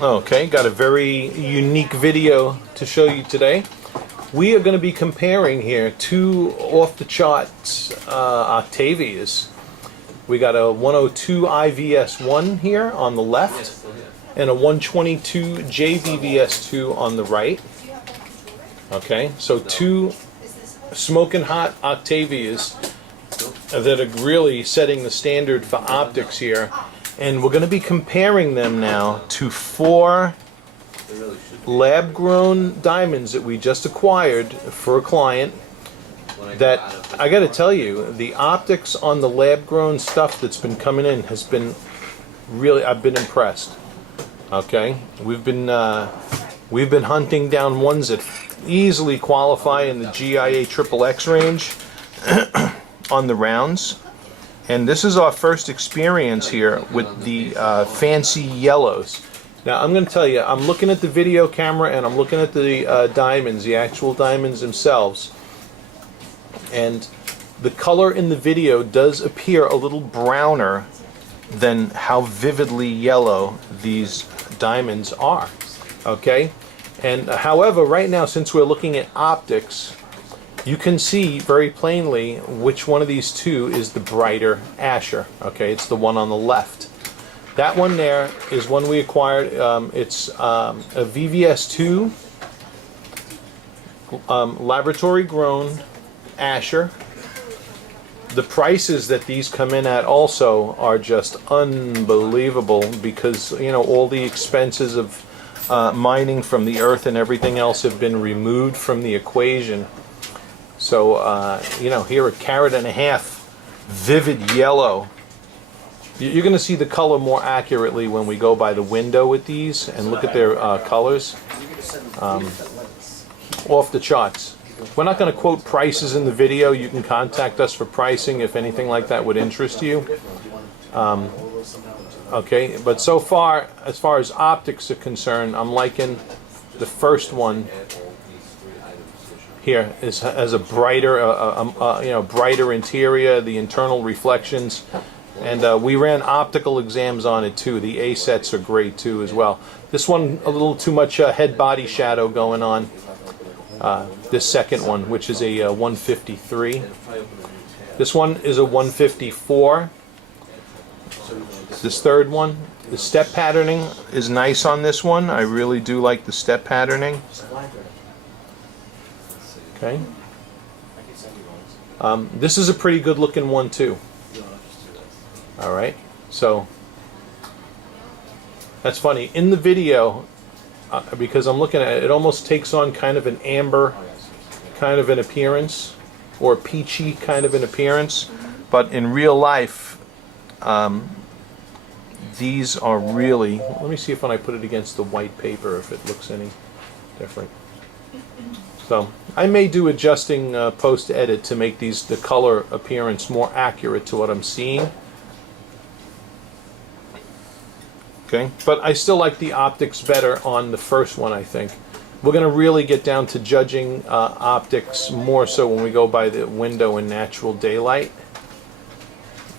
Okay, got a very unique video to show you today. We are going to be comparing here two off-the-charts Octavias. We got a 102 IVS1 here on the left and a 122 JVVS2 on the right. Okay, so two smoking hot Octavias that are really setting the standard for optics here. And we're going to be comparing them now to four lab-grown diamonds that we just acquired for a client. That, I got to tell you, the optics on the lab-grown stuff that's been coming in has been really, I've been impressed. Okay, we've been hunting down ones that easily qualify in the GIA XXX range on the rounds. And this is our first experience here with the fancy yellows. Now I'm going to tell you, I'm looking at the video camera and I'm looking at the diamonds, the actual diamonds themselves. And the color in the video does appear a little browner than how vividly yellow these diamonds are. Okay? And however, right now, since we're looking at optics, you can see very plainly which one of these two is the brighter Asscher. Okay, it's the one on the left. That one there is one we acquired. It's a VVS2 laboratory grown Asscher. The prices that these come in at also are just unbelievable because, you know, all the expenses of mining from the earth and everything else have been removed from the equation. So, you know, here a carat and a half, vivid yellow. You're going to see the color more accurately when we go by the window with these and look at their colors. Off the charts. We're not going to quote prices in the video. You can contact us for pricing if anything like that would interest you. Okay, but so far as optics are concerned, I'm liking the first one. Here has a brighter, you know, brighter interior, the internal reflections, and we ran optical exams on it too. The A sets are great too as well. This one a little too much head-body shadow going on. This second one, which is a 153. This one is a 154. This third one, the step patterning is nice on this one. I really do like the step patterning. Okay. This is a pretty good looking one too. Alright, so that's funny. In the video, because I'm looking at it, it almost takes on kind of an amber kind of an appearance, or peachy kind of an appearance, but in real life, these are really, let me see if when I put it against the white paper if it looks any different. So I may do adjusting post-edit to make these the color appearance more accurate to what I'm seeing. Okay, but I still like the optics better on the first one, I think. We're going to really get down to judging optics more so when we go by the window in natural daylight.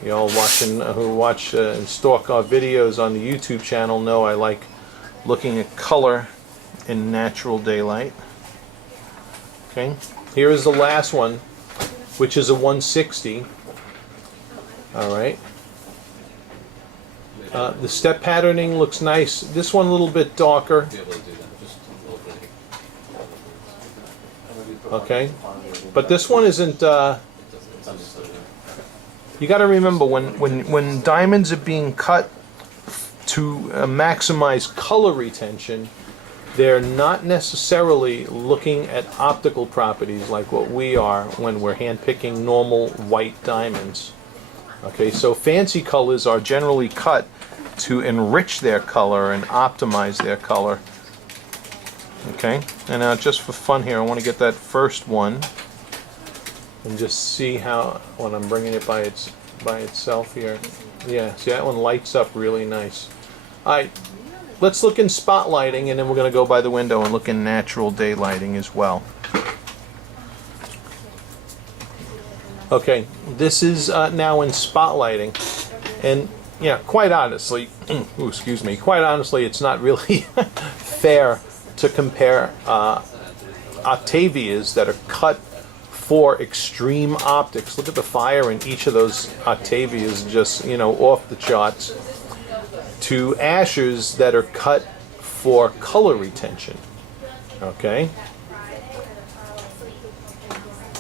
You all watching who watch and stalk our videos on the YouTube channel know I like looking at color in natural daylight. Okay, here is the last one, which is a 160. All right. The step patterning looks nice. This one a little bit darker. Okay, but this one isn't. You got to remember when diamonds are being cut to maximize color retention, they're not necessarily looking at optical properties like what we are when we're hand-picking normal white diamonds. Okay, so fancy colors are generally cut to enrich their color and optimize their color. Okay, and now just for fun here, I want to get that first one and just see how, when I'm bringing it by itself here. Yeah, see that one lights up really nice. Alright, let's look in spotlighting, and then we're going to go by the window and look in natural daylighting as well. Okay, this is now in spotlighting, and Yeah, quite honestly, ooh, excuse me, quite honestly, it's not really fair to compare Octavias that are cut for extreme optics. Look at the fire in each of those Octavias, just, you know, off the charts, to Ascher's that are cut for color retention. Okay?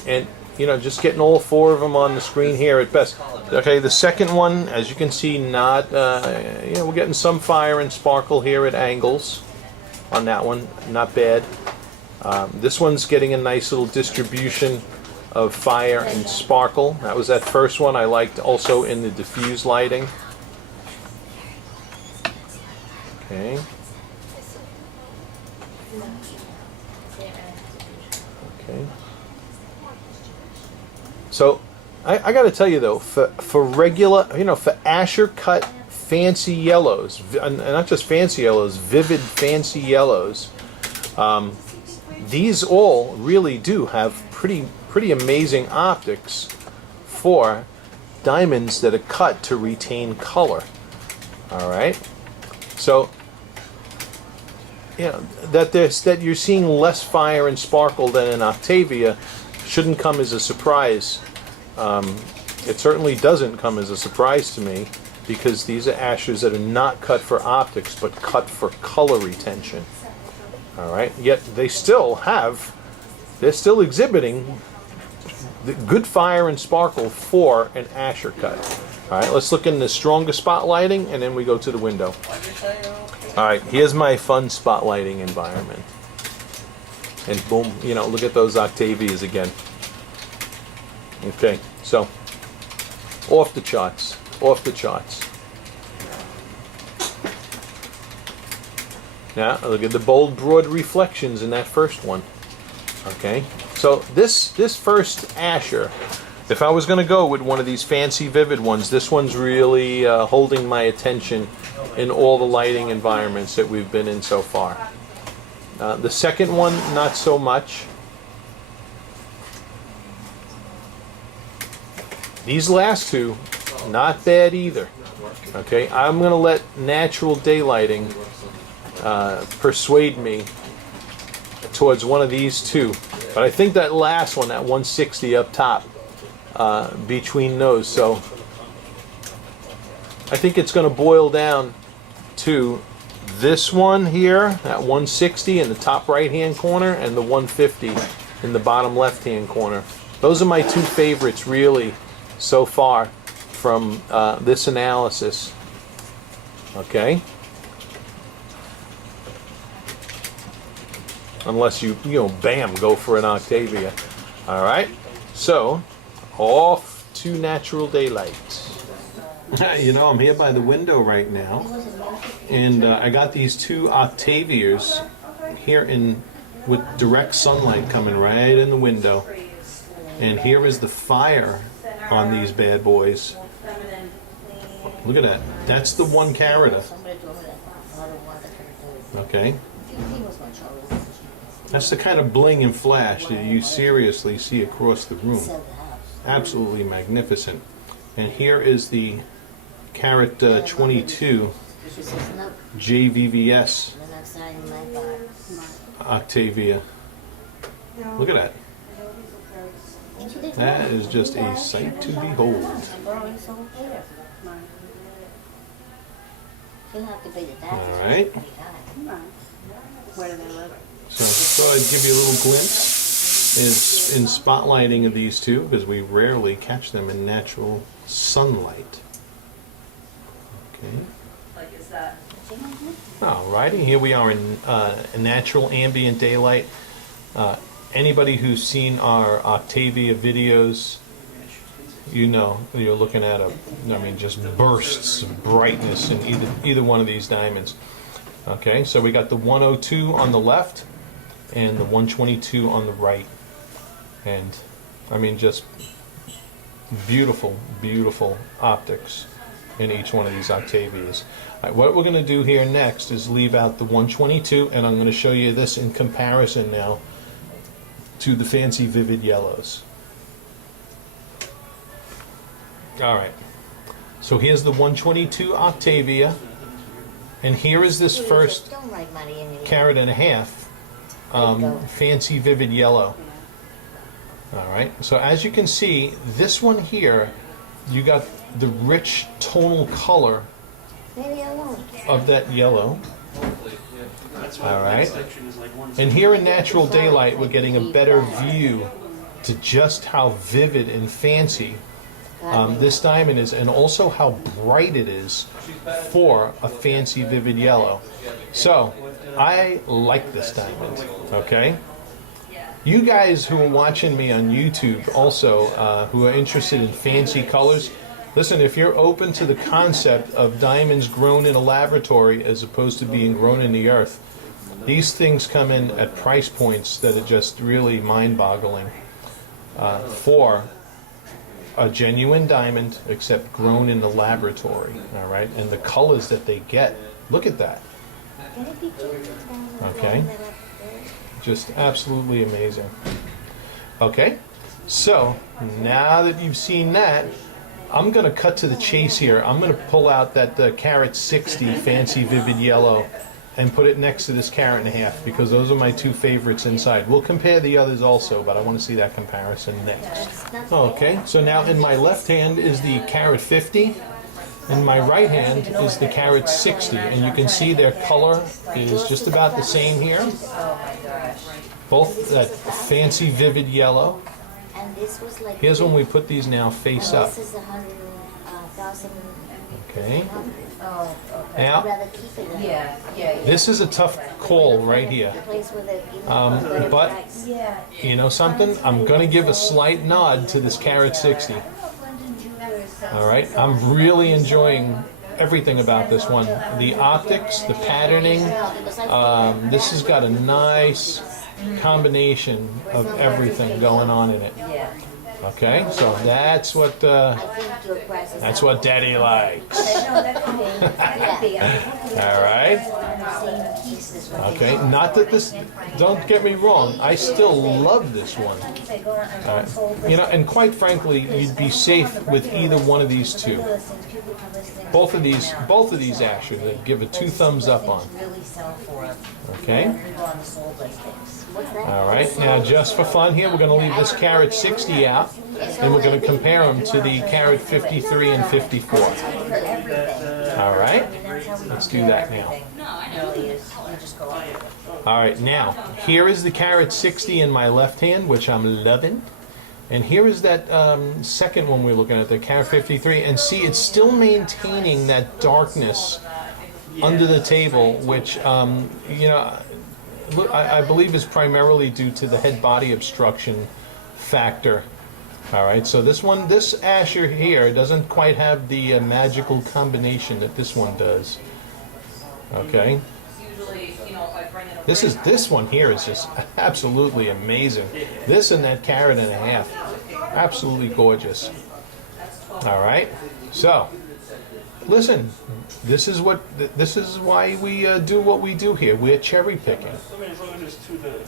And, you know, just getting all four of them on the screen here at best. Okay, the second one, as you can see, not, you know, we're getting some fire and sparkle here at angles on that one. Not bad. This one's getting a nice little distribution of fire and sparkle. That was that first one I liked also in the diffuse lighting. Okay. Okay. So, I got to tell you though, for regular, you know, for Asscher cut fancy yellows, and not just fancy yellows, vivid fancy yellows, these all really do have pretty amazing optics for diamonds that are cut to retain color. All right, so you know that you're seeing less fire and sparkle than in Octavia shouldn't come as a surprise. It certainly doesn't come as a surprise to me, because these are Asschers that are not cut for optics but cut for color retention. All right, yet they're still exhibiting the good fire and sparkle for an Asscher cut. All right, let's look in the stronger spotlighting, and then we go to the window. All right, here's my fun spotlighting environment. And boom, you know, look at those Octavias again. Okay, so off the charts, off the charts. Now look at the bold, broad reflections in that first one. Okay, so this first Asscher, if I was going to go with one of these fancy vivid ones, this one's really holding my attention in all the lighting environments that we've been in so far. The second one, not so much. These last two, not bad either. Okay, I'm going to let natural daylighting persuade me towards one of these two. But I think that last one, that 160 up top, between those. So I think it's going to boil down to this one here, that 160 in the top right-hand corner, and the 150 in the bottom left-hand corner. Those are my two favorites, really, so far from this analysis. Okay? Unless you know, bam, go for an Octavia. All right? So, off to natural daylight. You know, I'm here by the window right now, and I got these two Octavias here with direct sunlight coming right in the window. And here is the fire on these bad boys. Look at that. That's the 1 carata. Okay. That's the kind of bling and flash that you seriously see across the room. Absolutely magnificent. And here is the carat 22 JVVS Octavia. Look at that. That is just a sight to behold. Alright. So I thought I'd give you a little glimpse in spotlighting of these two, because we rarely catch them in natural sunlight. Okay. Alrighty, here we are in natural ambient daylight. Anybody who's seen our Octavia videos, you know you're looking at just bursts of brightness in either one of these diamonds. Okay, so we got the 102 on the left and the 122 on the right, and I mean, just beautiful, beautiful optics in each one of these Octavias. All right, what we're going to do here next is leave out the 122, and I'm going to show you this in comparison now to the fancy vivid yellows. All right, So here's the 122 Octavia, and here is this first carat and a half, fancy vivid yellow. All right, so as you can see, this one here, you got the rich tonal color of that yellow. All right, and here in natural daylight, we're getting a better view to just how vivid and fancy this diamond is, and also how bright it is for a fancy vivid yellow. So I like this diamond. Okay, you guys who are watching me on YouTube also, who are interested in fancy colors, listen, if you're open to the concept of diamonds grown in a laboratory as opposed to being grown in the earth, these things come in at price points that are just really mind-boggling for a genuine diamond, except grown in the laboratory. All right, and the colors that they get, look at that. Okay, just absolutely amazing. Okay, so now that you've seen that, I'm going to cut to the chase here. I'm going to pull out that carat 60 fancy vivid yellow and put it next to this carat and a half, because those are my two favorites inside. We'll compare the others also, but I want to see that comparison next. Okay, so now in my left hand is the carat 50, and my right hand is the carat 60, and you can see their color is just about the same here. Both that fancy vivid yellow. Here's when we put these now face up. Okay. Now, this is a tough call right here. But, you know something? I'm going to give a slight nod to this carat 60. All right? I'm really enjoying everything about this one. The optics, the patterning. This has got a nice combination of everything going on in it. Okay, so that's what Daddy likes. All right. Okay, not that this. Don't get me wrong. I still love this one. All right. You know, and quite frankly, you'd be safe with either one of these two. Both of these Asscher, they give a 2 thumbs up on. Okay. All right. Now, just for fun here, we're going to leave this carat 60 out, and we're going to compare them to the carat 53 and 54. All right. Let's do that now. All right. Now, here is the carat 60 in my left hand, which I'm loving. And here is that second one we're looking at, the carat 53. And see, it's still maintaining that darkness under the table, which, you know, I believe is primarily due to the head-body obstruction factor. All right, so this Asscher here doesn't quite have the magical combination that this one does. Okay. This one here is just absolutely amazing. This and that carat and a half, absolutely gorgeous. All right, so listen, this is why we do what we do here. We're cherry picking.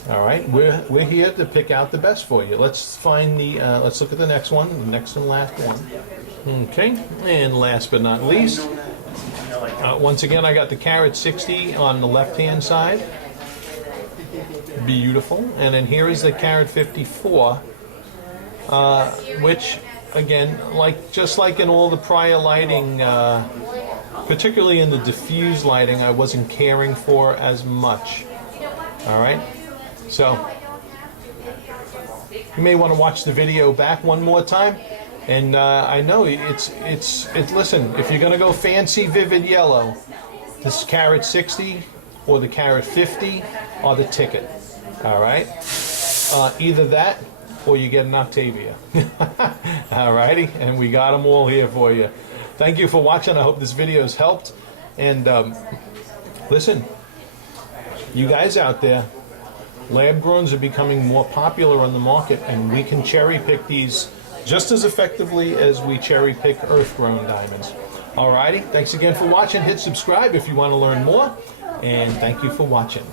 All right, we're here to pick out the best for you. Let's find the. Let's look at the next one, the next and last one. Okay, and last but not least, once again, I got the carat 60 on the left-hand side. Beautiful, and then here is the carat 54, which, again, just like in all the prior lighting, particularly in the diffuse lighting, I wasn't caring for as much. All right, so you may want to watch the video back one more time. And I know it's listen, if you're going to go fancy vivid yellow, this carat 60 or the carat 50 are the ticket. All right, either that or you get an Octavia. All righty, and we got them all here for you. Thank you for watching. I hope this video has helped. And listen, you guys out there, lab growns are becoming more popular on the market, and we can cherry pick these just as effectively as we cherry pick earth-grown diamonds. Alrighty, thanks again for watching. Hit subscribe if you want to learn more, and thank you for watching.